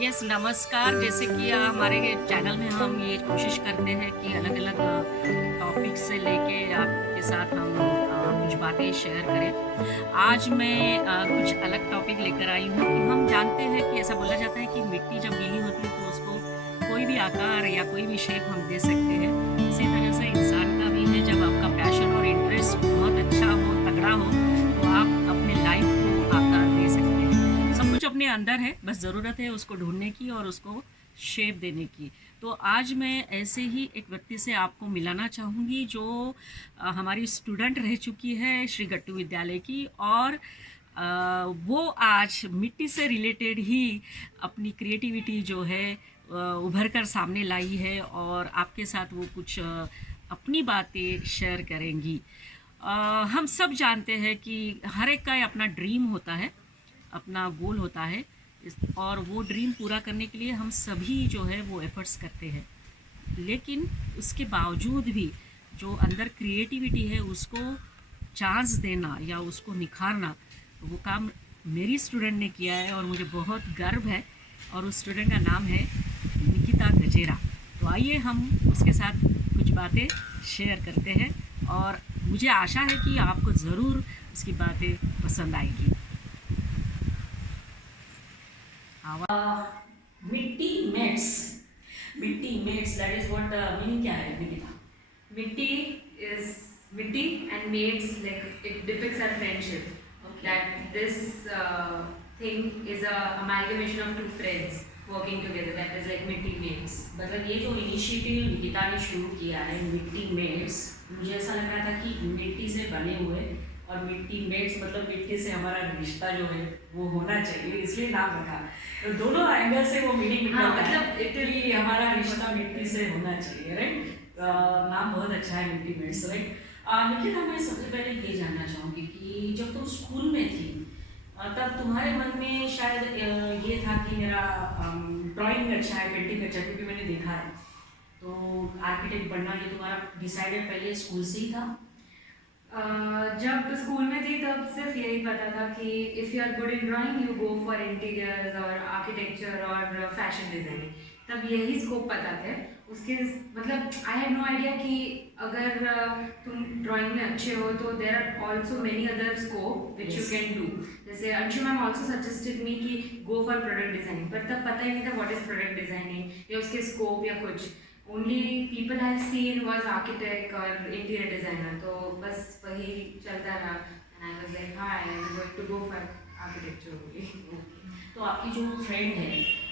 Yes, नमस्कार। जैसे कि हमारे चैनल में हम ये कोशिश करते हैं कि अलग-अलग टॉपिक से लेके आपके साथ हम कुछ बातें शेयर करें। आज मैं कुछ अलग टॉपिक लेकर आई हूँ कि हम जानते हैं कि ऐसा बोला जाता है कि मिट्टी जब गीली होती है तो उसको कोई भी आकार या कोई भी शेप हम दे सकते हैं। इसी तरह से इंसान का भी है, जब आपका पैशन और इंटरेस्ट बहुत अच्छा हो, तगड़ा हो, तो आप अपने लाइफ़ को आकार दे सकते हैं। सब कुछ अपने अंदर है, बस ज़रूरत है उसको ढूँढने की और उसको शेप देने की। तो आज मैं ऐसे ही एक व्यक्ति से आपको मिलाना चाहूँगी जो हमारी स्टूडेंट रह चुकी है श्री गट्टू विद्यालय की, और वो आज मिट्टी से रिलेटेड ही अपनी क्रिएटिविटी जो है उभर कर सामने लाई है और आपके साथ वो कुछ अपनी बातें शेयर करेंगी। अ, हम सब जानते हैं कि हर एक का अपना ड्रीम होता है, अपना गोल होता है। और वो ड्रीम पूरा करने के लिए हम सभी जो है वो एफ़र्ट्स करते हैं। लेकिन उसके बावजूद भी जो अंदर क्रिएटिविटी है उसको चांस देना या उसको निखारना, वो काम मेरी स्टूडेंट ने किया है और मुझे बहुत गर्व है। और उस स्टूडेंट का नाम है निकिता गजेरा। तो आइए हम उसके साथ कुछ बातें शेयर करते हैं और मुझे आशा है कि आपको ज़रूर उसकी बातें पसंद आएगी। Mitti mates, Mitti mates, that is what meaning क्या है Nikita? Mitti is Mitti and mates, like it depicts our friendship. Okay. That this thing is a amalgamation of two friends working together. That is like Mitti mates. मतलब ये जो initiative Nikita ने शुरू किया है मिट्टी मेट्स, मुझे ऐसा लग रहा था कि मिट्टी से बने हुए, और मिट्टी मेट्स मतलब मिट्टी से हमारा रिश्ता जो है वो होना चाहिए, इसलिए नाम रखा। तो दोनों एंगल से वो मीनिंग हाँ, निकलता है मतलब it is कि हमारा रिश्ता मिट्टी से होना चाहिए, राइट? नाम बहुत अच्छा है मिट्टी मेट्स, राइट? निकिता, मैं सबसे पहले ये जानना चाहूँगी कि जब तुम स्कूल में थी तब तुम्हारे मन में शायद ये था कि मेरा ड्राइंग अच्छा है, पेंटिंग अच्छा है, क्योंकि मैंने देखा है। तो आर्किटेक्ट बनना ये तुम्हारा डिसाइडेड पहले स्कूल से ही था? जब स्कूल में थी तब सिर्फ यही पता था कि if you are good in drawing you go for interiors और आर्किटेक्चर और फैशन डिज़ाइनिंग। तब यही स्कोप पता थे उसके। मतलब आई हैड नो आइडिया कि अगर तुम ड्राइंग में अच्छे हो तो there are also many other scope which you Yes. Can do. जैसे Anshu ma'am also suggested me कि गो फॉर प्रोडक्ट डिज़ाइनिंग, पर तब पता ही नहीं था व्हाट इज़ प्रोडक्ट डिज़ाइनिंग या उसके स्कोप या कुछ। Only people I seen was architect और इंटीरियर डिज़ाइनर, तो बस वही चलता रहा। एंड आई वाज लाइक हाँ, I am going to go for architecture only. तो आपकी जो फ्रेंड है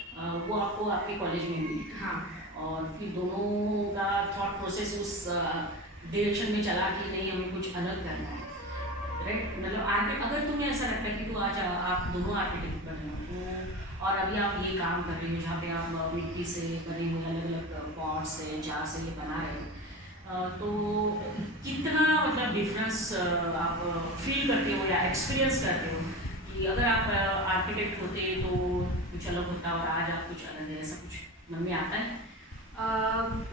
वो आपको आपके कॉलेज में मिली, हाँ। और फिर दोनों का थॉट प्रोसेस उस डायरेक्शन में चला कि नहीं, हमें कुछ अलग करना है, राइट? मतलब आर्किटेक्ट, अगर तुम्हें ऐसा लगता है कि तो आज आप दोनों आर्किटेक्ट बन रहे हो, और अभी आप ये काम कर रहे हो जहाँ पे आप मिट्टी से बने हुए अलग अलग पॉट से, जार से ये बना रहे हो, तो कितना मतलब डिफरेंस आप फील करते हो या एक्सपीरियंस करते हो कि अगर आप आर्किटेक्ट होते तो कुछ अलग होता और आज आप कुछ अलग है, ऐसा कुछ मन में आता है?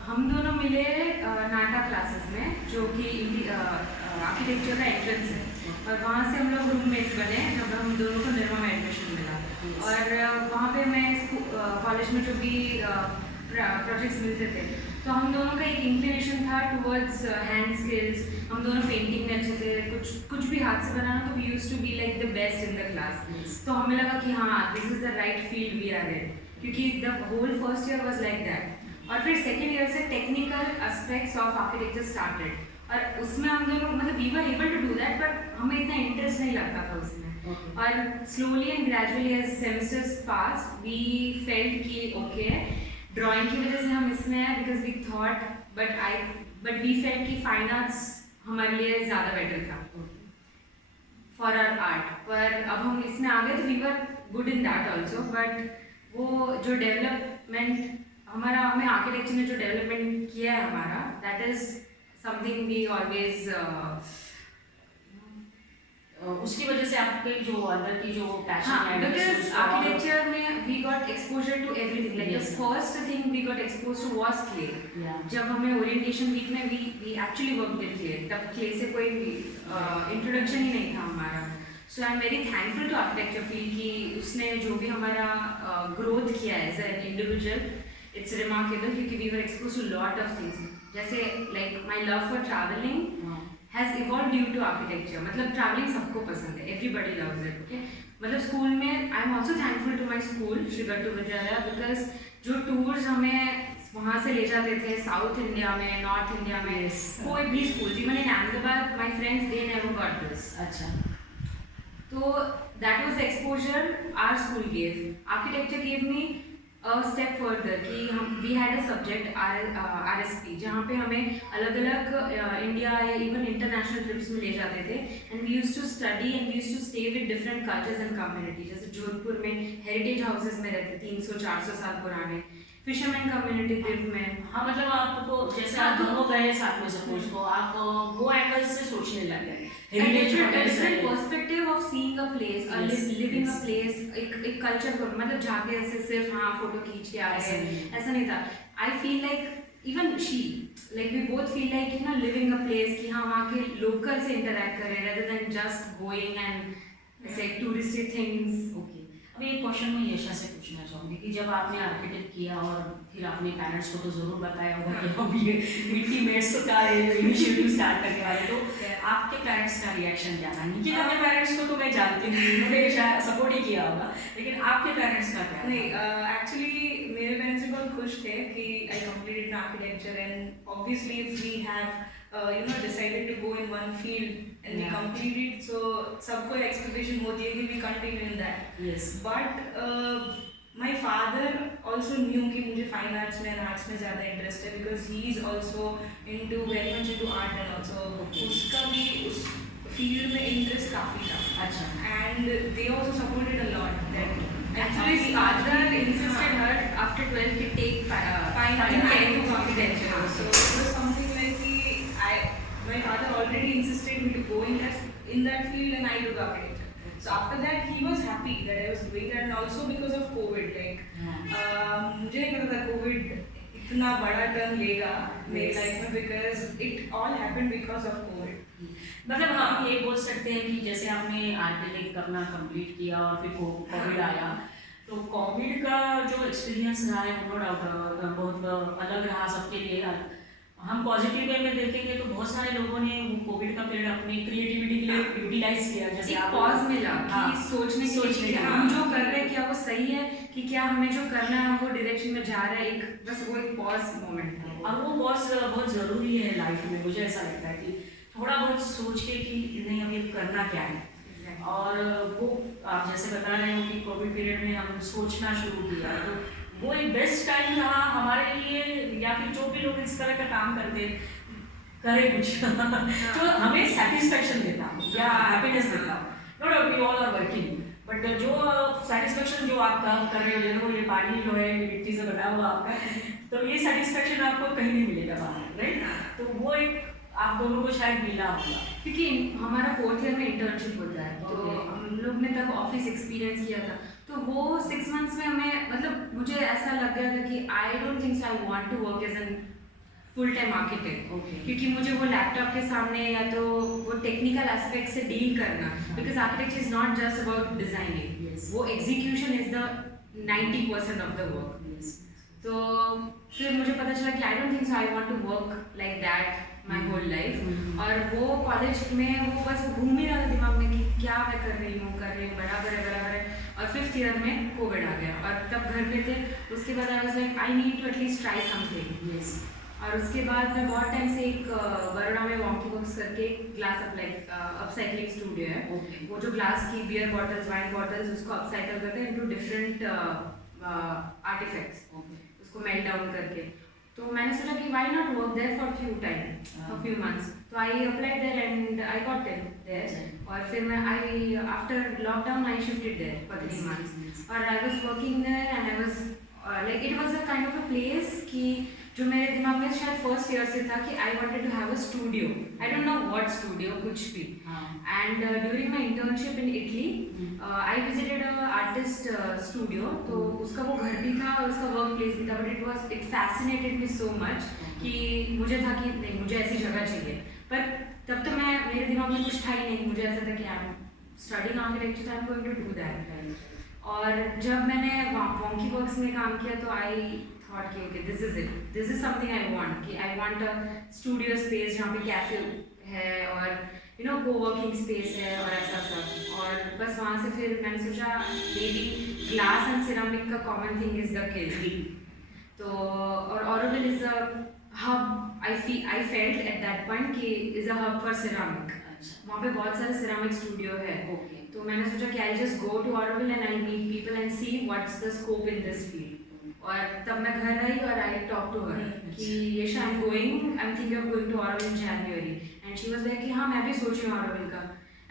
हम दोनों मिले नाटा क्लासेस में, जो कि आर्किटेक्चर का एंट्रेंस है, और वहाँ से हम लोग रूममेट्स बने जब हम दोनों को निर्मा में एडमिशन मिला। और वहाँ पे मैं कॉलेज में जो भी प्रोजेक्ट्स मिलते थे, तो हम दोनों का एक इंक्लिनेशन था टुवर्ड्स हैंड स्किल्स। हम दोनों पेंटिंग में अच्छे थे, कुछ भी हाथ से बनाना, तो we used to be like the best in the class. तो हमें लगा कि हाँ, this is the right field we are in, क्योंकि the whole first year was like that. और फिर सेकेंड ईयर से technical aspects of architecture started, और उसमें हम दोनों मतलब we were able to do that, but हमें इतना इंटरेस्ट नहीं लगता था उसमें। और slowly and gradually as semesters pass we felt कि ओके, ड्राइंग की वजह से हम इसमें हैं because we thought, but we felt कि फाइन आर्ट्स हमारे लिए ज़्यादा बेटर था फॉर आवर आर्ट। पर अब हम इसमें आ गए तो we were good in that also, but वो जो डेवलपमेंट हमारा, हमें आर्किटेक्चर ने जो डेवलपमेंट किया है हमारा, that is something we always उसकी वजह से आपके जो अंदर की जो पैशन हाँ, है, because architecture में we got exposure to everything. Like the Yes. first thing we got exposed to was clay. Yeah. जब हमें orientation week में we actually worked with clay. तब clay से कोई introduction ही नहीं था हमारा. So I am very thankful to architecture field कि उसने जो भी हमारा ग्रोथ किया है as an individual, it's remarkable क्योंकि we were expose to lot of things. जैसे like my love for travelling has evolve due to architecture. मतलब ट्रैवलिंग सबको पसंद है, एवरीबडी लव्स इट। ओके, मतलब स्कूल में I am also thankful to my school Shri Gattu Vidyalaya, because जो tours हमें वहाँ से ले जाते थे साउथ इंडिया में, नॉर्थ इंडिया में, कोई भी school, even in Ahmedabad my friends they never got this. अच्छा, तो that was the exposure our school gave. Architecture gave me step further कि हम we had a subject RSP, जहाँ पे हमें अलग अलग इंडिया या इवन इंटरनेशनल ट्रिप्स में ले जाते थे, and we used to study and we used to stay with different cultures and community. जैसे जोधपुर में हेरिटेज हाउसेस में रहते 300-400 साल पुराने, फिशरमैन कम्युनिटी ट्रिप में। हाँ, मतलब आपको जैसे आप दोनों गए साथ में सपोज, तो आप वो एंगल से सोचने लग गए, different perspective of seeing a place, living a place, एक कल्चर को, मतलब जाके ऐसे सिर्फ हाँ फोटो खींच के आ रहे हैं ऐसा नहीं था। I feel like even she like we both feel like you know living a place, कि हाँ वहाँ के लोकल से इंटरेक्ट करें rather than just going and ऐसे टूरिस्टी थिंग्स। ओके, अब एक क्वेश्चन मैं यशा से पूछना चाहूँगी कि जब आपने आर्किटेक्ट किया और फिर अपने पेरेंट्स को तो ज़रूर बताया होगा कि हम ये मिट्टी मेट्स का इनिशिएटिव स्टार्ट करने वाले, तो आपके पेरेंट्स का रिएक्शन क्या था? निकी अपने पेरेंट्स को तो मैं जानती हूँ, उन्होंने शायद सपोर्ट ही किया होगा, लेकिन आपके पेरेंट्स का क्या? नहीं, एक्चुअली मेरे पेरेंट्स भी बहुत खुश थे कि I completed architecture, and obviously we have decided to go in one field and we completed, so सबको एक्सपेक्टेशन होती है कि we continue in that. Yes, but my father also knew कि मुझे फाइन आर्ट्स में एंड आर्ट्स में ज़्यादा interest है, because he is also into very much into art, and also उसका भी उस फील्ड में इंटरेस्ट काफ़ी था। अच्छा, and they also supported a lot that Actually, his father insisted her after 12 to take fine art and do architecture. So it was something like my father already insisted me to go in that field, and I took architecture. So after that he was happy that I was doing that, and also because of COVID, like मुझे नहीं पता था COVID इतना बड़ा turn लेगा मेरी life में, because it all happened because of COVID. मतलब हम ये बोल सकते हैं कि जैसे आपने आर्किटेक्ट अपना कंप्लीट किया और फिर कोविड आया, तो कोविड का जो एक्सपीरियंस रहा है नो डाउट बहुत अलग रहा सबके लिए। हम पॉजिटिव वे में देखेंगे तो बहुत सारे लोगों ने वो कोविड का पीरियड अपनी क्रिएटिविटी के लिए यूटिलाइज किया, जैसे एक पॉज मिला कि सोचने के लिए हम जो कर रहे हैं क्या वो सही है, कि क्या हमें जो करना है हम वो डायरेक्शन में जा रहे हैं, एक बस वो एक पॉज मोमेंट था। और वो बहुत ज़रूरी है लाइफ में, मुझे ऐसा लगता है कि थोड़ा बहुत सोच के कि नहीं अभी करना क्या है। और वो आप जैसे बता रहे हो कि कोविड पीरियड में हम सोचना शुरू किया, तो वो एक बेस्ट टाइम रहा हमारे लिए, या फिर जो भी लोग इस तरह का काम करते करें कुछ जो हमें सेटिस्फेक्शन देता हो या हैप्पीनेस देता हो। No doubt we all are working, but जो सेटिस्फेक्शन जो आप काम कर रहे हो, देखो ये पानी जो है मिट्टी से बना हुआ आपका, तो ये सेटिस्फेक्शन आपको कहीं नहीं मिलेगा बाहर, राइट? तो वो एक आप दोनों को शायद मिला होगा, क्योंकि हमारा 4th ईयर में इंटर्नशिप होता है, तो हम लोग ने तब ऑफिस एक्सपीरियंस किया था, तो वो 6 मंथ्स में हमें, मतलब मुझे ऐसा लग गया था कि I don't think I want to work as an full time architect, क्योंकि मुझे वो लैपटॉप के सामने या तो वो टेक्निकल एस्पेक्ट से डील करना, because architecture is not just about designing, वो execution is the 90% of the work. तो फिर मुझे पता चला कि I don't think I want to work like that my whole life. और वो कॉलेज में वो बस घूम ही रहा था दिमाग में कि क्या मैं कर रही हूँ बराबर है। और 5th ईयर में कोविड आ गया और तब घर पे थे। उसके बाद I was like I need to at least try something. Yes. और उसके बाद मैं बहुत टाइम से एक बड़ोड़ा में वॉकी बॉक्स करके ग्लास अपसाइक्लिंग स्टूडियो है। वो जो ग्लास की बियर बॉटल्स, वाइन बॉटल्स, उसको अपसाइकल करते हैं इनटू डिफरेंट आर्टिफैक्ट्स, उसको मेल्ट डाउन करके। तो मैंने सोचा कि why not work there for few months. तो I applied there and I got there. और फिर मैं I after lockdown I shifted there for 3 months और I was working there and I was like it was a kind of a place कि जो मेरे दिमाग में शायद फर्स्ट ईयर से था कि I wanted to have a studio. I don't know what studio, कुछ भी। And during my internship in Italy I visited a artist studio. तो उसका वो घर भी था और उसका वर्क प्लेस भी था, but it fascinated me so much कि मुझे था कि नहीं, मुझे ऐसी जगह चाहिए। पर तब तो मेरे दिमाग में कुछ था ही नहीं। मुझे ऐसा था कि I am studying architecture, I'm going to do that. और जब मैंने वॉन्की वर्क्स में काम किया तो आई थॉट कि okay this is it, this is something I want, कि I want a studio space जहाँ पे कैफे है और यू नो कोवर्किंग स्पेस है और ऐसा सब। और बस वहाँ से फिर मैंने सोचा maybe glass and ceramic का common thing is the kiln. तो और Auroville is a hub, I felt at that point कि is a hub for ceramic. वहाँ पे बहुत सारे सिरामिक स्टूडियो है। तो मैंने सोचा कि I just go to Auroville and I meet people and see what's the scope in this field. और तब मैं घर आई और आई टॉक टू हर कि yes I am thinking of going to Auroville in January. And she was like कि हाँ मैं भी सोच रही हूँ ऑरोविल का।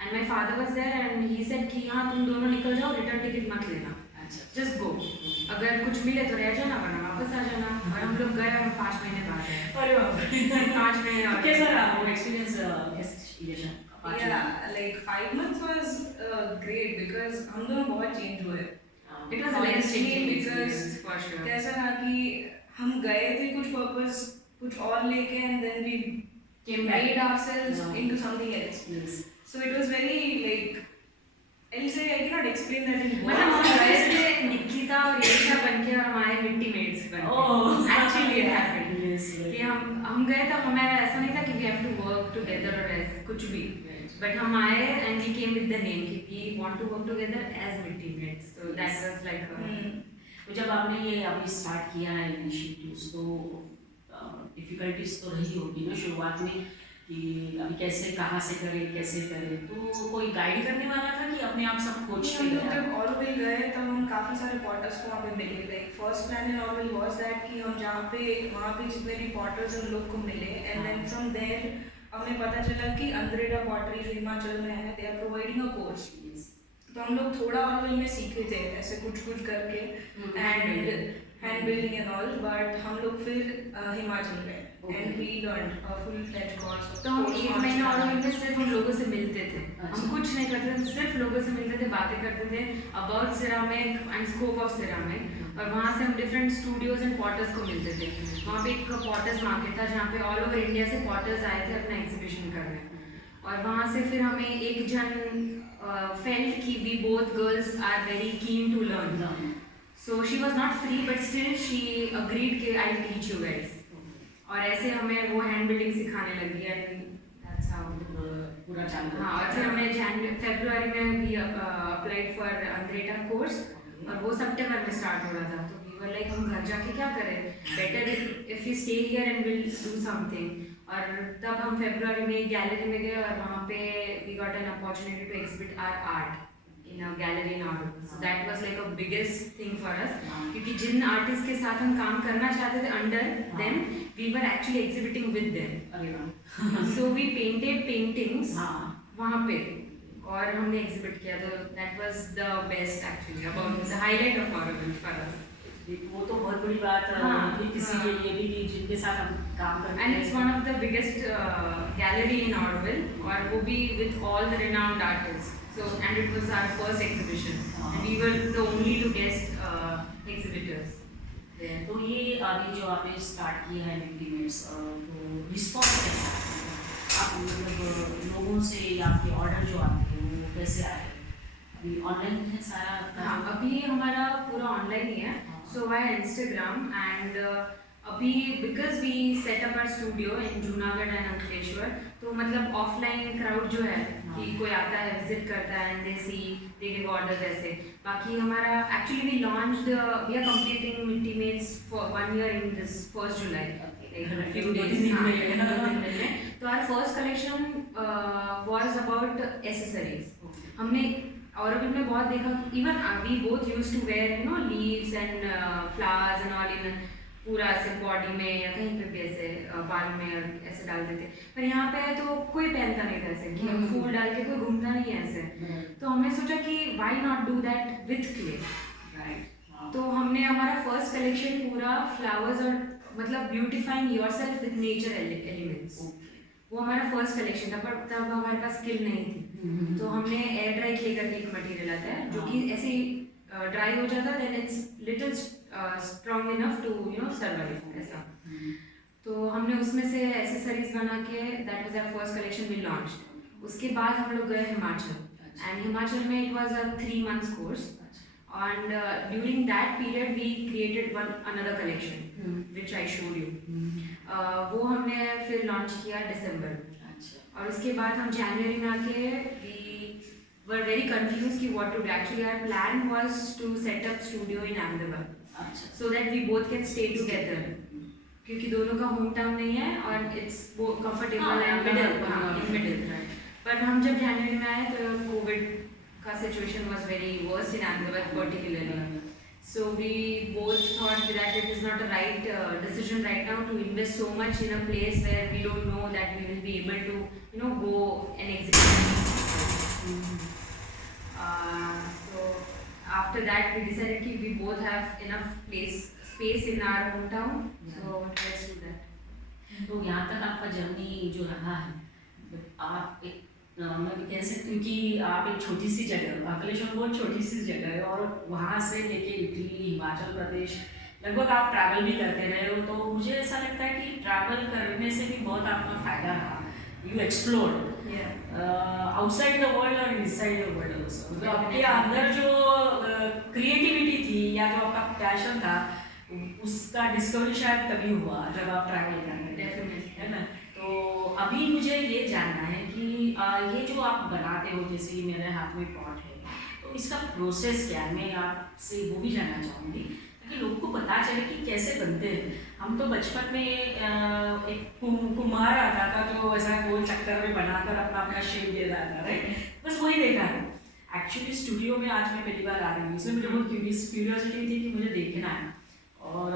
And my father was there and he said कि हाँ तुम दोनों निकल जाओ, रिटर्न टिकट मत लेना, जस्ट गो, अगर कुछ मिले तो रह जाना वरना वापस आ जाना। और हम लोग गए और 5 महीने बाद आए। अरे बाप रे, 5 महीने और कैसा रहा वो experience? Yeah, like 5 months was great because हम दोनों बहुत change हुए। It was a life changing experience for sure. कैसा था कि हम गए थे कुछ पर्पस कुछ और लेके and then we made ourselves into something else. Yes. So it was very like I'll say I cannot explain that in मतलब words. हम गए थे निकिता और यशा बन के और हमारे मिट्टी मेट्स बन के। Actually it happened. कि हम गए तब हमारा ऐसा नहीं था कि we have to work together और ऐसे कुछ भी। But हम आए and we came with the name कि we want to work together as मिट्टी mats. So that was like तो जब आपने ये अभी स्टार्ट किया है इनिशिएटिव्स तो डिफिकल्टीज तो रही होगी ना शुरुआत में कि अभी कैसे कहाँ से करें कैसे करें, तो कोई गाइड करने वाला था कि अपने आप सब कोच हम लोग जब ऑरोविल गए तब हम काफ़ी सारे पॉटर्स को वहाँ पे मिले। Like first plan in Auroville was that कि हम जहाँ पे वहाँ पे जितने भी पॉटर्स उन लोग को मिले एंड देन फ्रॉम देयर हमें पता चला कि अंद्रेटा पॉटरी जो हिमाचल में है they are providing a course. तो हम लोग थोड़ा ऑरोविल में सीखे थे ऐसे कुछ करके and hand building and all, but हम लोग फिर हिमाचल गए and we learned a full fledge course. तो हम 1 महीना ऑरोविल में सिर्फ उन लोगों से मिलते थे। हम कुछ नहीं करते थे, सिर्फ लोगों से मिलते थे, बातें करते थे about ceramic and scope of ceramic. और वहाँ से हम डिफरेंट स्टूडियोज एंड पॉटर्स को मिलते थे। वहाँ पे एक पॉटर्स मार्केट था जहाँ पे ऑल ओवर इंडिया से पॉटर्स आए थे अपना एग्जीबिशन करने। और वहाँ से फिर हमें एक जन फेल्ट कि we both girls are very keen to learn. So she was not free but still she agreed कि आई टीच यू गाइस। और ऐसे हमें वो हैंड बिल्डिंग सिखाने लगी एंड दैट्स हाउ पूरा चालू। हाँ, और फिर हमने फरवरी में भी अप्लाइड फॉर अंद्रेटा कोर्स और वो सितंबर में स्टार्ट हो रहा था। तो वी वर लाइक हम घर जाके क्या करें, better if we stay here and will do something. और तब हम फरवरी में एक गैलरी में गए और वहाँ पे we got an opportunity to exhibit our art in a gallery in Auroville. So that was like a biggest thing for us क्योंकि जिन आर्टिस्ट के साथ हम काम करना चाहते थे under them we were actually exhibiting with them. अरे वाह। So we painted paintings वहाँ पे और हमने exhibit किया। तो that was the best actually about the highlight of Auroville for us. वो तो बहुत बड़ी बात है किसी के लिए भी जिनके साथ हम काम करते हैं। And it's one of the biggest gallery in Auroville और वो भी with all the renowned artists. So and it was our first exhibition and we were the only two guest exhibitors there. तो ये अभी जो आपने स्टार्ट किया है मिट्टी मेट्स तो रिस्पॉन्स कैसा है? आप मतलब लोगों से या आपके ऑर्डर जो आते हैं वो कैसे आए? अभी ऑनलाइन है सारा? हाँ, अभी हमारा पूरा ऑनलाइन ही है। So via Instagram and अभी because we set up our studio in Junagadh and Ankleshwar, तो मतलब ऑफलाइन क्राउड जो है कि कोई आता है विजिट करता है and they see they give orders ऐसे। बाकी हमारा actually we launched we are completing Mitti mates for 1 year in this 1st July, like few days। तो our first collection was about accessories। हमने ऑरोविल में बहुत देखा, even we both used to wear you know leaves and flowers and all in पूरा ऐसे body में या कहीं पे भी ऐसे बाल में ऐसे डालते थे। पर यहाँ पे तो कोई पहनता नहीं था ऐसे कि हम फूल डाल के कोई घूमता नहीं है ऐसे। तो हमने सोचा कि why not do that with clay, right. तो हमने हमारा फर्स्ट कलेक्शन पूरा फ्लावर्स और मतलब beautifying yourself with nature elements, वो हमारा फर्स्ट कलेक्शन था। पर तब हमारे पास स्किल नहीं थी, तो हमने एयर ड्राई क्ले करके एक मटेरियल आता है जो कि ऐसे ड्राई हो जाता है, then it's little strong enough to you know survive ऐसा। तो हमने उसमें से एसेसरीज बना के that was our first collection we launched. उसके बाद हम लोग गए Himachal. and Himachal mein it was a 3 months course, and during that period we created another collection which I showed you. वो हमने फिर लॉन्च किया दिसंबर में, और उसके बाद हम जनवरी में आके we were very confused कि what to do. Actually our plan was to set up studio in Ahmedabad, so that we both can stay together, क्योंकि दोनों का होम टाउन नहीं है और इट्स वो कंफर्टेबल है इन मिडिल। पर हम जब जनवरी में आए तो कोविड का situation was very worst in Ahmedabad particularly, so we both thought that it is not a right decision right now to invest so much in a place where we don't know that we will be able to go and execute. So after that we decided that we both have enough space in our hometown, so let's do that. तो यहाँ तक आपका journey जो रहा है, आप एक मैं भी कह सकती हूँ कि आप एक छोटी सी जगह, अकलेश्वर बहुत छोटी सी जगह है, और वहाँ से लेके इटली, हिमाचल प्रदेश लगभग आप ट्रैवल भी करते रहे हो। तो मुझे ऐसा लगता है कि ट्रैवल करने से भी बहुत आपका फ़ायदा रहा। You explored outside the world और इनसाइड द वर्ल्ड ऑल्सो। मतलब आपके अंदर जो क्रिएटिविटी थी या जो आपका पैशन था, उसका डिस्कवरी शायद तभी हुआ जब आप ट्रैवल करने गए, है ना। तो अभी मुझे ये जानना है कि ये जो आप बनाते हो, जैसे कि मेरे हाथ में पॉट है, तो इसका प्रोसेस क्या है, मैं आपसे वो भी जानना चाहूँगी ताकि लोगों को पता चले कि कैसे बनते हैं। हम तो बचपन में एक कुम्हार आता था जो ऐसा गोल चक्कर में बनाकर अपना अपना शेप दे रहा था, राइट, बस वही देखा है। एक्चुअली स्टूडियो में आज मैं पहली बार आ रही हूँ, इसमें मुझे बहुत क्यूरियोसिटी थी कि मुझे देखना है, और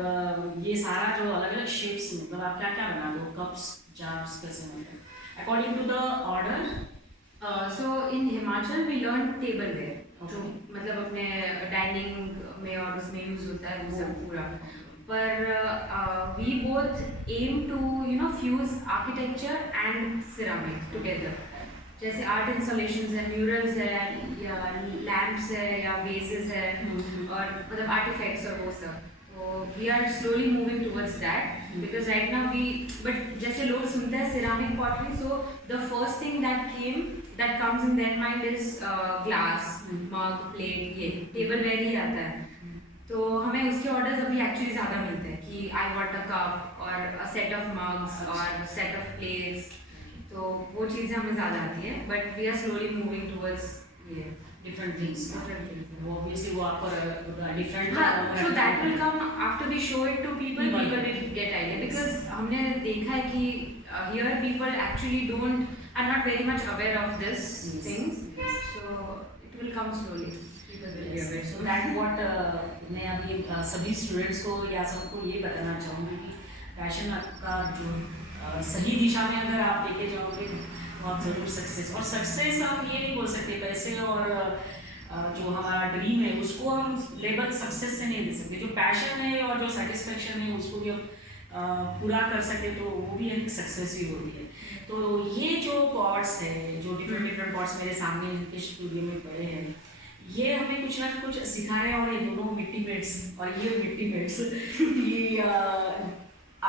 ये सारा जो अलग अलग शेप्स, मतलब आप क्या क्या बना दो, कप्स, जार्स, कैसे बनते हैं according to the order. So in Himachal we learn tableware, जो मतलब अपने डाइनिंग में और उसमें यूज होता है वो सब पूरा। पर we both aim to fuse architecture and ceramic together. जैसे आर्ट इंस्टॉलेशंस है, म्यूरल्स है, या लैम्प्स है, या वेसेस है, और मतलब आर्टिफैक्ट्स और वो सब। We are slowly moving towards that, because right now but जैसे लोग सुनते हैं ceramic pottery, so the first thing that comes in their mind is glass, mug, plate, ये tableware ही आता है। तो हमें उसके orders अभी actually ज़्यादा मिलते हैं कि I want a cup और a set of mugs और set of plates, तो वो चीज़ें हमें ज़्यादा आती है, but we are slowly moving towards different things. Obviously वो आपको different, so that will come after we show it to people will get idea, because हमने देखा है कि here people actually are not very much aware of this things, so it will come slowly, people will be aware. So that what मैं अभी सभी students को या सबको ये बताना चाहूँगी कि पैशन आपका जो सही दिशा में अगर आप लेके जाओगे तो आप ज़रूर सक्सेस हम ये नहीं बोल सकते पैसे और जो हमारा ड्रीम है उसको हम लेबल सक्सेस से नहीं दे सकते। जो पैशन है और जो सेटिस्फेक्शन है उसको भी हम पूरा कर सके तो वो भी एक सक्सेस ही होती है। तो ये जो पॉट्स है, जो डिफरेंट पॉट्स मेरे सामने जिनके स्टूडियो में पड़े हैं, ये हमें कुछ ना कुछ सिखा रहे हैं। और ये दोनों मिट्टी मेट्स और ये मिट्टी मेट्स ये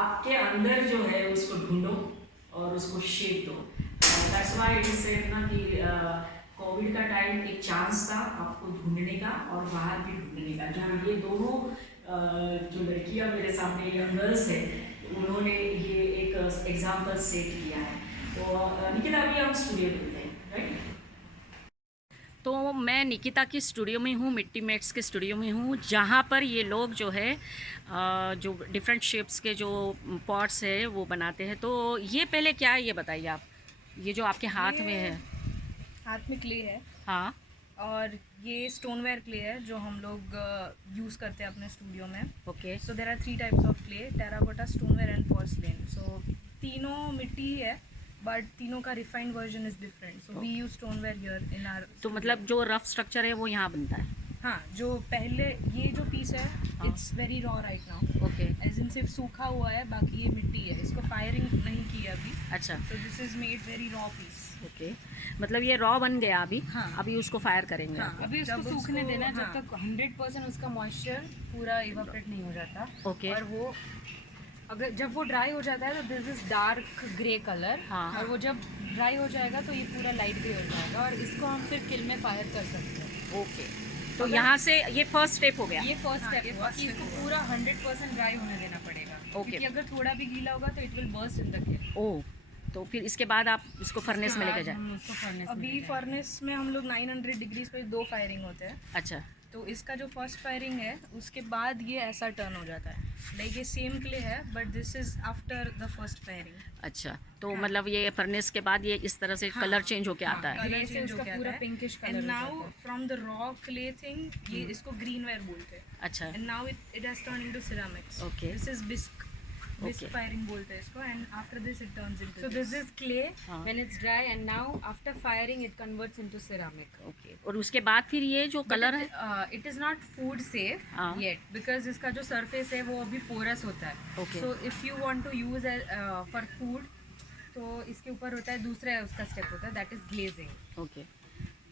आपके अंदर जो है उसको ढूंढो और उसको शेप दो। That's why it is said ना कि कोविड का टाइम एक चांस था आपको ढूंढने का और बाहर भी ढूंढने का। जो ये दोनों जो लड़कियां मेरे सामने यंग गर्ल्स है, उन्होंने ये एक एग्जाम्पल सेट किया है। तो निकिता अभी हम स्टूडियो मिलते हैं, राइट? तो मैं निकिता की स्टूडियो में हूँ, मिट्टी मेट्स के स्टूडियो में हूँ, जहाँ पर ये लोग जो है जो डिफरेंट शेप्स के जो पॉट्स है वो बनाते हैं। तो ये पहले क्या है ये बताइए आप, ये जो आपके हाथ में है? हाथ में क्ले है, हाँ, और ये स्टोनवेयर क्ले है जो हम लोग यूज़ करते हैं अपने स्टूडियो में। Okay. So there are 3 types of clay, terracotta, stoneware and porcelain. So तीनों मिट्टी ही है बट तीनों का refined version is different. So we use stoneware here in our. तो मतलब जो रफ स्ट्रक्चर है वो यहाँ बनता है? हाँ, जो पहले ये जो पीस है it's very raw right now. Okay. As in सिर्फ सूखा हुआ है, बाकी ये मिट्टी है, इसको फायरिंग नहीं की अभी। अच्छा। So this is made very raw piece. Okay, मतलब ये रॉ बन गया अभी? हाँ। अभी उसको फायर करेंगे? हाँ, अभी उसको सूखने देना है, जब हाँ। तक 100% उसका मॉइस्चर पूरा इवापोरेट नहीं हो जाता। ओके। और वो अगर जब वो ड्राई हो जाता है तो this is dark grey colour, हाँ। और वो जब ड्राई हो जाएगा तो ये पूरा लाइट ग्रे हो जाएगा, और इसको हम फिर किल में फायर कर सकते हैं। ओके, तो यहाँ से ये फर्स्ट स्टेप हो गया। ये फर्स्ट हाँ, ये स्टेप हुआ first कि step इसको हुआ। पूरा 100% ड्राई होने देना पड़ेगा, Okay. क्योंकि अगर थोड़ा भी गीला होगा तो it will burst in the kiln. Oh, तो फिर इसके बाद आप इसको फर्नेस में लेके जाए। हम उसको फर्नेस में अभी ले जाएंगे। फर्नेस में हम लोग 900 डिग्रीज पे 2 फायरिंग होते हैं। अच्छा, तो इसका जो फर्स्ट फायरिंग है उसके बाद ये ऐसा टर्न हो जाता है, लाइक ये सेम क्ले है but this is after the first firing. अच्छा, तो मतलब ये फर्नेस के बाद ये इस तरह से कलर चेंज होके आता है। Grey से उसका पूरा pinkish colour एंड हो नाउ जाता है। From the raw clay thing ये इसको ग्रीन वेयर बोलते हैं, अच्छा, and now it has turn into ceramics. Okay. This is bisque Okay. Firing बोलते हैं इसको, and after this it turns into So this is clay हाँ। when it's dry, and now after firing it converts into ceramic. Okay, और उसके बाद फिर ये जो कलर है, It is not food safe हाँ। yet because इसका जो surface है वो अभी porous होता है। Okay. So if you want to use for food, तो इसके ऊपर होता है दूसरा उसका स्टेप होता है, that is glazing. ओके,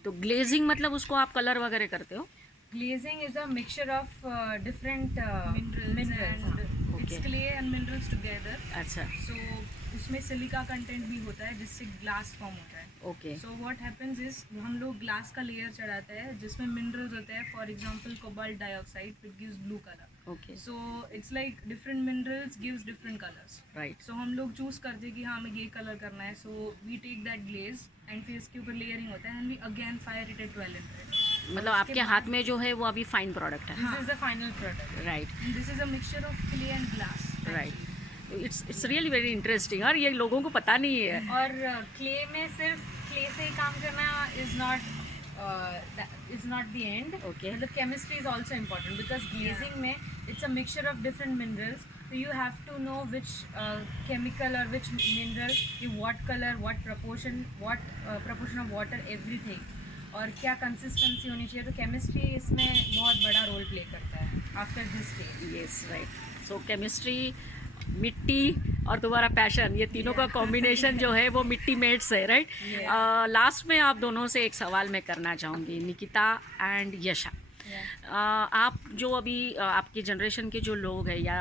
तो ग्लेजिंग मतलब उसको आप कलर वगैरह करते हो। Glazing is a mixture of different minerals and Okay. it's clay and minerals together. अच्छा, So उसमें सिलिका कंटेंट भी होता है जिससे ग्लास फॉर्म होता है। Okay, so what happens is हम लोग ग्लास का लेयर चढ़ाते हैं जिसमें मिनरल्स होते हैं, for example cobalt dioxide which gives blue colour. Okay, so it's like different minerals gives different colours. Right, so हम लोग चूज करते हैं कि हाँ हमें ये कलर करना है, so we take that glaze and फिर इसके ऊपर लेयरिंग होता है and we again fire it at 1200। मतलब आपके हाथ में जो है वो अभी फाइन प्रोडक्ट है। This is the final product. Right, this is a mixture of clay and glass. Right, it's really very interesting, और ये लोगों को पता नहीं है। और क्ले में सिर्फ क्ले से ही काम करना is not the end. Okay. मतलब chemistry is also important because glazing में it's a mixture of different minerals. So you have to know which chemical or which mineral, what color, what proportion of water, everything. और क्या consistency होनी चाहिए, तो chemistry इसमें बहुत बड़ा role play करता है after this stage. Yes, right, so chemistry, मिट्टी और तुम्हारा पैशन, ये तीनों का कॉम्बिनेशन जो है वो मिट्टी मेट्स है, राइट। लास्ट में आप दोनों से एक सवाल मैं करना चाहूँगी, निकिता एंड यशा। आप जो अभी आपकी जनरेशन के जो लोग हैं या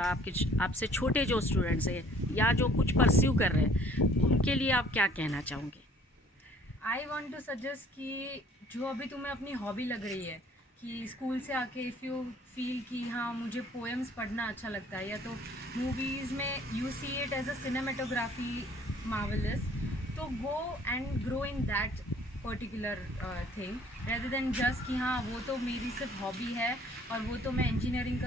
आपसे छोटे जो स्टूडेंट्स हैं या जो कुछ परस्यू कर रहे हैं, उनके लिए आप क्या कहना चाहोगे? आई वॉन्ट टू सजेस्ट कि जो अभी तुम्हें अपनी हॉबी लग रही है, कि स्कूल से आके इफ़ यू फील कि हाँ मुझे पोएम्स पढ़ना अच्छा लगता है, या तो मूवीज़ में you see it as a cinematography marvellous, तो go and grow in that particular thing rather than just कि हाँ वो तो मेरी सिर्फ हॉबी है और वो तो मैं इंजीनियरिंग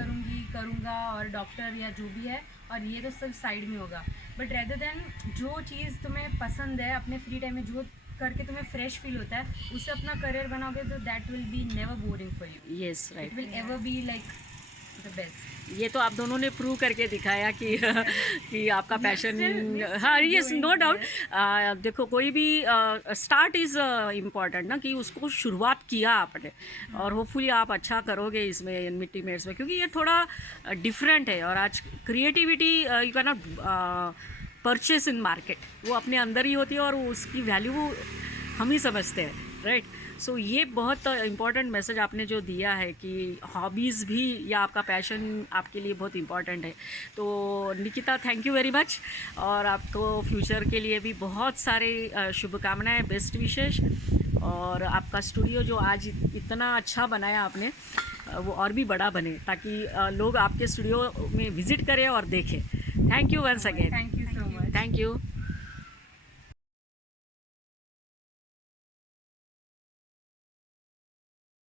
करूँगा और डॉक्टर या जो भी है, और ये तो सिर्फ साइड में होगा। बट रेदर देन जो चीज़ तुम्हें पसंद है अपने फ्री टाइम में, जो करके तुम्हें फ्रेश फील होता है, उससे अपना करियर बनाओगे तो that will be never boring for you. Yes, it right, will ever be like the best. ये तो आप दोनों ने प्रूव करके दिखाया कि आपका पैशन, हाँ यस, नो डाउट। देखो, कोई भी स्टार्ट इज़ इम्पॉर्टेंट ना, कि उसको शुरुआत किया आपने, और होपफुली आप अच्छा करोगे इसमें मिट्टी मेट्स में, क्योंकि ये थोड़ा डिफरेंट है, और आज creativity you can not purchase in market, वो अपने अंदर ही होती है और उसकी वैल्यू हम ही समझते हैं, राइट। सो ये बहुत इम्पॉर्टेंट मैसेज आपने जो दिया है कि हॉबीज़ भी या आपका पैशन आपके लिए बहुत इम्पॉर्टेंट है। तो Nikita, thank you very much, और आपको फ्यूचर के लिए भी बहुत सारे शुभकामनाएं, बेस्ट विशेष, और आपका स्टूडियो जो आज इतना अच्छा बनाया आपने, वो और भी बड़ा बने, ताकि लोग आपके स्टूडियो में विज़िट करें और देखें। Thank you once again, thank you so much. Thank you.